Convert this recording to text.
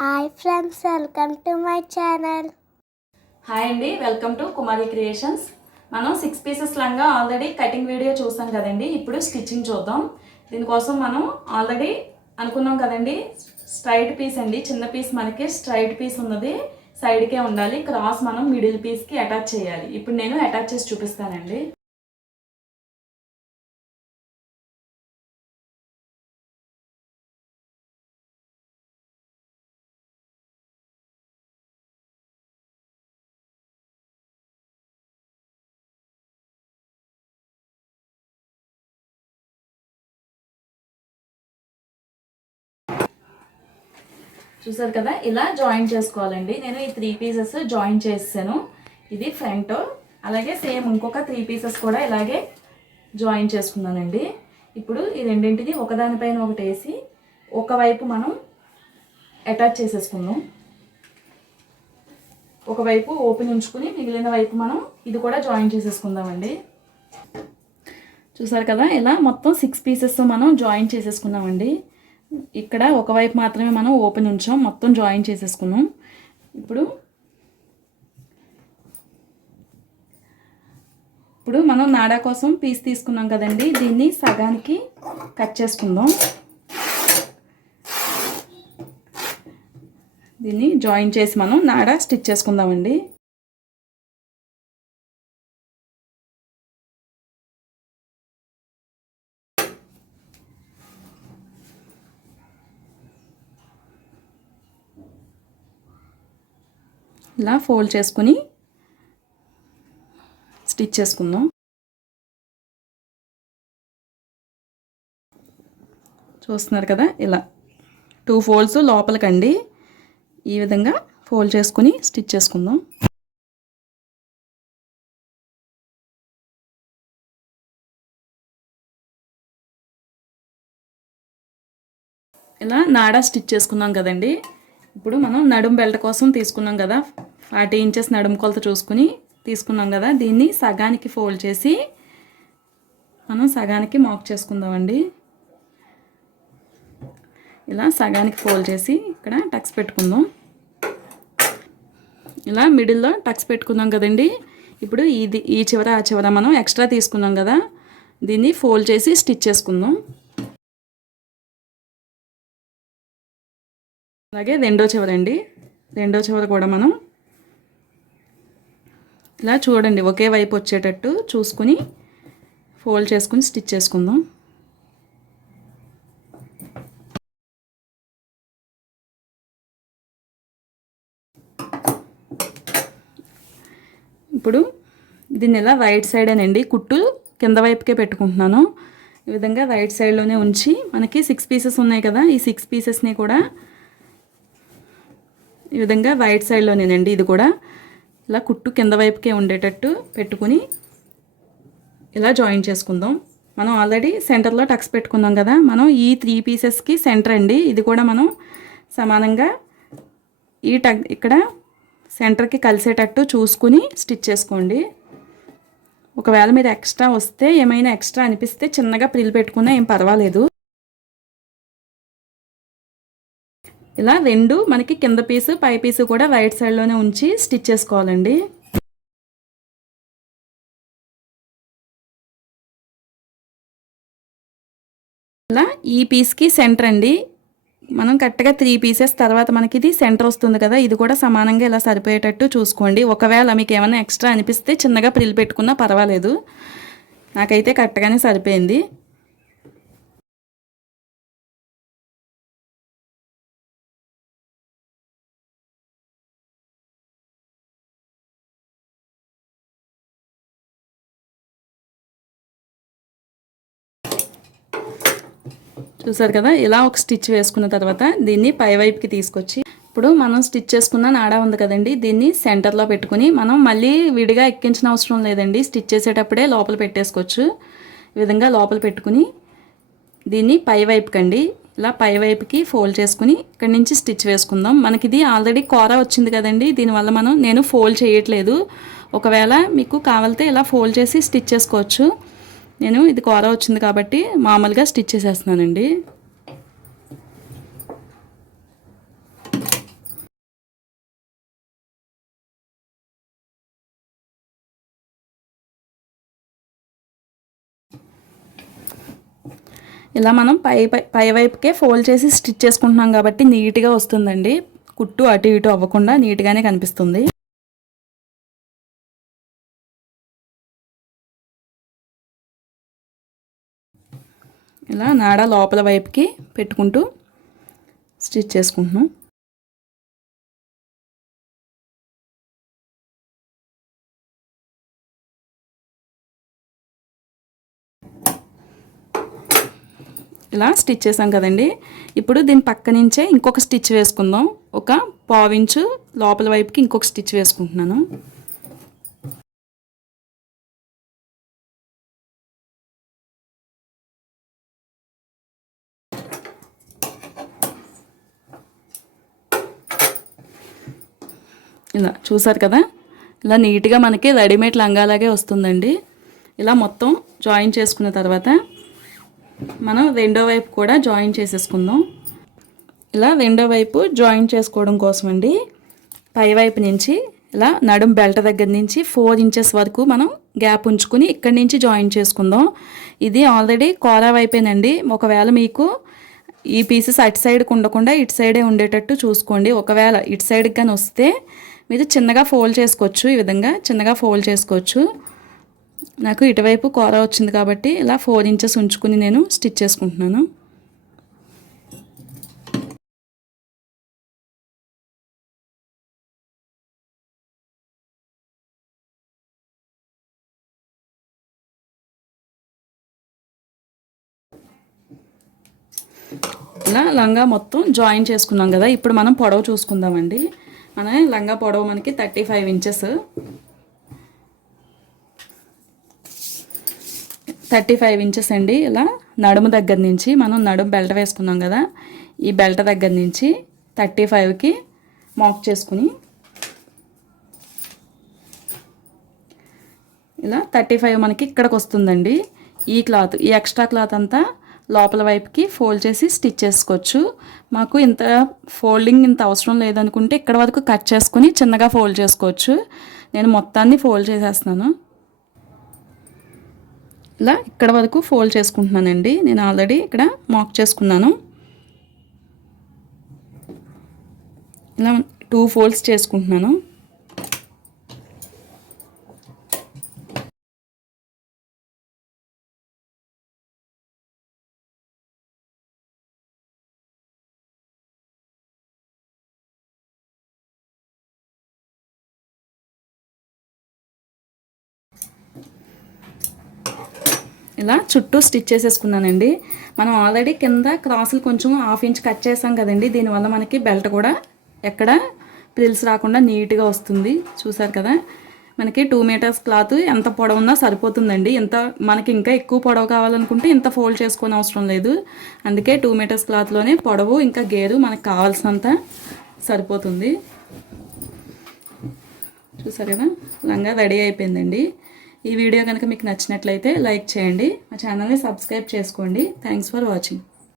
Hi friends, welcome to my channel. Hi అండి, welcome to Kumari creations. మనం 6 pieces లంగా already cutting video చూసాం కదండి. ఇప్పుడు స్టిచ్చింగ్ చూద్దాం. దీనికోసం మనం ఆల్రెడీ అనుకున్నాం కదండి, స్ట్రైట్ పీస్ అండి. చిన్న పీస్ మనకి స్ట్రైట్ పీస్ ఉన్నది సైడ్కే ఉండాలి. క్రాస్ మనం మిడిల్ పీస్కి అటాచ్ చేయాలి. ఇప్పుడు నేను అటాచ్ చేసి చూపిస్తానండి. చూసారు కదా, ఇలా జాయిన్ చేసుకోవాలండి. నేను ఈ 3 పీసెస్ జాయిన్ చేసాను. ఇది ఫ్రంట్, అలాగే సేమ్ ఇంకొక 3 పీసెస్ కూడా ఇలాగే జాయిన్ చేసుకున్నానండి. ఇప్పుడు ఈ రెండింటిని ఒకదానిపైన ఒకటి వేసి ఒకవైపు మనం అటాచ్ చేసేసుకుందాం. ఒకవైపు ఓపెన్ ఉంచుకుని మిగిలిన వైపు మనం ఇది కూడా జాయిన్ చేసేసుకుందామండి. చూసారు కదా, ఇలా మొత్తం 6 పీసెస్ మనం జాయిన్ చేసేసుకున్నామండి. ఇక్కడ ఒకవైపు మాత్రమే మనం ఓపెన్ ఉంచాం, మొత్తం జాయిన్ చేసేసుకున్నాం. ఇప్పుడు మనం నాడా కోసం పీస్ తీసుకున్నాం కదండి, దీన్ని సగానికి కట్ చేసుకుందాం. దీన్ని జాయిన్ చేసి మనం నాడా స్టిచ్ చేసుకుందామండి. ఇలా ఫోల్డ్ చేసుకుని స్టిచ్ చేసుకుందాం. చూస్తున్నారు కదా, ఇలా 2 ఫోల్డ్స్ లోపలికండి ఈ విధంగా ఫోల్డ్ చేసుకుని స్టిచ్ చేసుకుందాం. ఇలా నాడా స్టిచ్ చేసుకున్నాం కదండి. ఇప్పుడు మనం నడుం బెల్ట్ కోసం తీసుకున్నాం కదా, 40 ఇంచెస్ నడుం కొలత చూసుకుని తీసుకున్నాం కదా, దీన్ని సగానికి ఫోల్డ్ చేసి మనం సగానికి మార్క్ చేసుకుందామండి. ఇలా సగానికి ఫోల్డ్ చేసి ఇక్కడ టక్స్ పెట్టుకుందాం. ఇలా మిడిల్లో టక్స్ పెట్టుకుందాం కదండి. ఇప్పుడు ఈ చివర ఆ చివర మనం ఎక్స్ట్రా తీసుకున్నాం కదా, దీన్ని ఫోల్డ్ చేసి స్టిచ్ చేసుకుందాం. అలాగే రెండో చివర కూడా మనం ఇలా చూడండి, ఒకే వైపు వచ్చేటట్టు చూసుకుని ఫోల్డ్ చేసుకుని స్టిచ్ చేసుకుందాం. ఇప్పుడు దీన్ని ఇలా రైట్ సైడేనండి, కుట్టు కింద వైపుకే పెట్టుకుంటున్నాను. ఈ విధంగా రైట్ సైడ్లోనే ఉంచి మనకి 6 పీసెస్ ఉన్నాయి కదా, ఈ 6 పీసెస్ని కూడా ఈ విధంగా రైట్ సైడ్లోనేనండి, ఇది కూడా ఇలా కుట్టు కింద వైపుకే ఉండేటట్టు పెట్టుకుని ఇలా జాయిన్ చేసుకుందాం. మనం ఆల్రెడీ సెంటర్లో టక్స్ పెట్టుకుందాం కదా, మనం ఈ 3 పీసెస్కి సెంటర్ అండి. ఇది కూడా మనం సమానంగా ఈ ఇక్కడ సెంటర్కి కలిసేటట్టు చూసుకుని స్టిచ్ చేసుకోండి. ఒకవేళ మీరు ఎక్స్ట్రా వస్తే ఏమైనా ఎక్స్ట్రా అనిపిస్తే చిన్నగా ప్రిల్ పెట్టుకున్నా ఏం పర్వాలేదు. ఇలా రెండు మనకి కింద పీసు పై పీసు కూడా రైట్ సైడ్లోనే ఉంచి స్టిచ్ చేసుకోవాలండి. ఇలా ఈ పీస్కి సెంటర్ అండి. మనం కరెక్ట్గా 3 పీసెస్ తర్వాత మనకి ఇది సెంటర్ వస్తుంది కదా, ఇది కూడా సమానంగా ఇలా సరిపోయేటట్టు చూసుకోండి. ఒకవేళ మీకు ఏమైనా ఎక్స్ట్రా అనిపిస్తే చిన్నగా ప్రిల్ పెట్టుకున్నా పర్వాలేదు. నాకైతే కరెక్ట్గానే సరిపోయింది. చూసారు కదా, ఇలా ఒక స్టిచ్ వేసుకున్న తర్వాత దీన్ని పై వైపుకి తీసుకొచ్చి ఇప్పుడు మనం స్టిచ్ చేసుకున్న నాడా ఉంది కదండి, దీన్ని సెంటర్లో పెట్టుకుని మనం మళ్ళీ విడిగా ఎక్కించిన అవసరం లేదండి. స్టిచ్ చేసేటప్పుడే లోపల పెట్టేసుకోవచ్చు. ఈ విధంగా లోపల పెట్టుకుని దీన్ని పై వైపుకండి ఇలా పై వైపుకి ఫోల్డ్ చేసుకుని ఇక్కడి నుంచి స్టిచ్ వేసుకుందాం. మనకి ఇది ఆల్రెడీ కూర వచ్చింది కదండి, దీనివల్ల నేను ఫోల్డ్ చేయట్లేదు. ఒకవేళ మీకు కావాలితే ఇలా ఫోల్డ్ చేసి స్టిచ్ చేసుకోవచ్చు. నేను ఇది కూర వచ్చింది కాబట్టి మామూలుగా స్టిచ్ చేసేస్తున్నానండి. ఇలా మనం పై వైపుకే ఫోల్డ్ చేసి స్టిచ్ చేసుకుంటున్నాం కాబట్టి నీట్గా వస్తుందండి. కుట్టు అటు ఇటు అవ్వకుండా నీట్గానే కనిపిస్తుంది. ఇలా నాడ లోపల వైపుకి పెట్టుకుంటూ స్టిచ్ చేసుకుంటున్నాం. ఇలా స్టిచ్ చేసాం కదండి. ఇప్పుడు దీని పక్క నుంచే ఇంకొక స్టిచ్ వేసుకుందాం. ఒక పావించు లోపల వైపుకి ఇంకొక స్టిచ్ వేసుకుంటున్నాను. ఇలా చూసారు కదా, ఇలా నీట్గా మనకి రెడీమేడ్ లంగాలాగే వస్తుందండి. ఇలా మొత్తం జాయిన్ చేసుకున్న తర్వాత మనం రెండో వైపు కూడా జాయిన్ చేసేసుకుందాం. ఇలా రెండో వైపు జాయిన్ చేసుకోవడం కోసం అండి పై వైపు నుంచి ఇలా నడుం బెల్ట్ దగ్గర నుంచి 4 ఇంచెస్ వరకు మనం గ్యాప్ ఉంచుకుని ఇక్కడి నుంచి జాయిన్ చేసుకుందాం. ఇది ఆల్రెడీ కోరా వైపేనండి. ఒకవేళ మీకు ఈ పీసెస్ అటు సైడ్కి ఉండకుండా ఇటు సైడే ఉండేటట్టు చూసుకోండి. ఒకవేళ ఇటు సైడ్కి కానీ వస్తే మీరు చిన్నగా ఫోల్డ్ చేసుకోవచ్చు. ఈ విధంగా చిన్నగా ఫోల్డ్ చేసుకోవచ్చు. నాకు ఇటువైపు కూర వచ్చింది కాబట్టి ఇలా 4 ఇంచెస్ ఉంచుకుని నేను స్టిచ్ చేసుకుంటున్నాను. ఇలా లంగా మొత్తం జాయిన్ చేసుకున్నాం కదా. ఇప్పుడు మనం పొడవు చూసుకుందామండి. మన లంగా పొడవు మనకి 35 ఇంచెస్. 35 ఇంచెస్ అండి. ఇలా నడుము దగ్గర నుంచి మనం నడుము బెల్ట్ వేసుకున్నాం కదా, ఈ బెల్ట్ దగ్గర నుంచి 35కి మార్క్ చేసుకుని ఇలా 35 మనకి ఇక్కడికి వస్తుందండి. ఈ క్లాత్, ఈ ఎక్స్ట్రా క్లాత్ అంతా లోపల వైపుకి ఫోల్డ్ చేసి స్టిచ్ చేసుకోవచ్చు. మాకు ఇంత ఫోల్డింగ్ ఇంత అవసరం లేదనుకుంటే ఇక్కడ వరకు కట్ చేసుకుని చిన్నగా ఫోల్డ్ చేసుకోవచ్చు. నేను మొత్తాన్ని ఫోల్డ్ చేసేస్తున్నాను. ఇలా ఇక్కడ వరకు ఫోల్డ్ చేసుకుంటున్నానండి. నేను ఆల్రెడీ ఇక్కడ మార్క్ చేసుకున్నాను. ఇలా 2 ఫోల్డ్స్ చేసుకుంటున్నాను. ఇలా చుట్టూ స్టిచ్ చేసేసుకున్నానండి. మనం ఆల్రెడీ కింద క్రాసులు కొంచెం 1/2 ఇంచ్ కట్ చేసాం కదండి. దీనివల్ల మనకి బెల్ట్ కూడా ఎక్కడ ప్రిల్స్ రాకుండా నీట్గా వస్తుంది. చూసారు కదా, మనకి 2 మీటర్స్ క్లాత్ ఎంత పొడవున్నా సరిపోతుందండి. మనకి ఇంకా ఎక్కువ పొడవు కావాలనుకుంటే ఇంత ఫోల్డ్ చేసుకొని అవసరం లేదు. అందుకే 2 మీటర్స్ క్లాత్లోనే పొడవు ఇంకా గేరు మనకు కావాల్సినంత సరిపోతుంది. చూసారు కదా, లంగా రెడీ అయిపోయిందండి. ఈ వీడియో కనుక మీకు నచ్చినట్లయితే లైక్ చేయండి, మా ఛానల్ని సబ్స్క్రైబ్ చేసుకోండి. Thanks for watching.